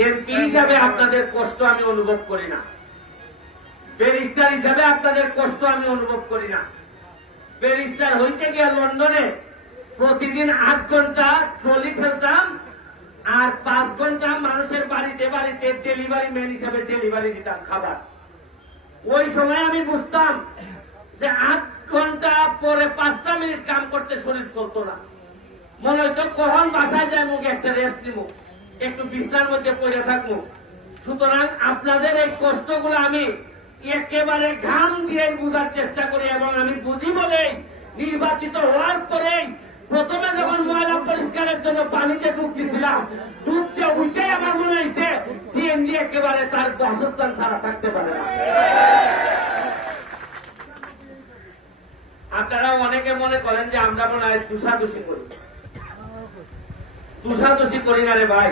MP হিসাবে আপনাদের কষ্ট আমি অনুভব করি না, ব্যারিস্টার হিসাবে আপনাদের কষ্ট আমি অনুভব করি না। ব্যারিস্টার হইতে গিয়ে লন্ডনে প্রতিদিন 8 ঘন্টা ট্রলি ফেলতাম আর 5 ঘন্টা মানুষের বাড়িতে বাড়িতে ডেলিভারি ম্যান হিসাবে ডেলিভারি দিতাম খাবার। ওই সময় আমি বুঝতাম যে 8 ঘন্টা পরে 5টা মিনিট কাম করতে শরীর চলতো না। মনে হইতো কখন বাসায় যায় মুখে একটা রেস্ট নিব, একটু বিছনার মধ্যে পড়ে থাকবো। সুতরাং আপনাদের এই কষ্টগুলো আমি একেবারে ঘাম দিয়ে বুঝার চেষ্টা করি এবং আমি বুঝি বলেই নির্বাচিত হওয়ার পরেই প্রথমে যখন ময়লা পরিষ্কারের জন্য পানিতে ডুব দিয়েছিলাম, ডুবতে উঠে আমার মনে হয়েছে সিএনজি একেবারে তার বাসস্থান ছাড়া থাকতে পারে না। আপনারা অনেকে মনে করেন যে আমরা মনে হয় তুষাদুষি করি। তুষাদুষি করি না রে ভাই।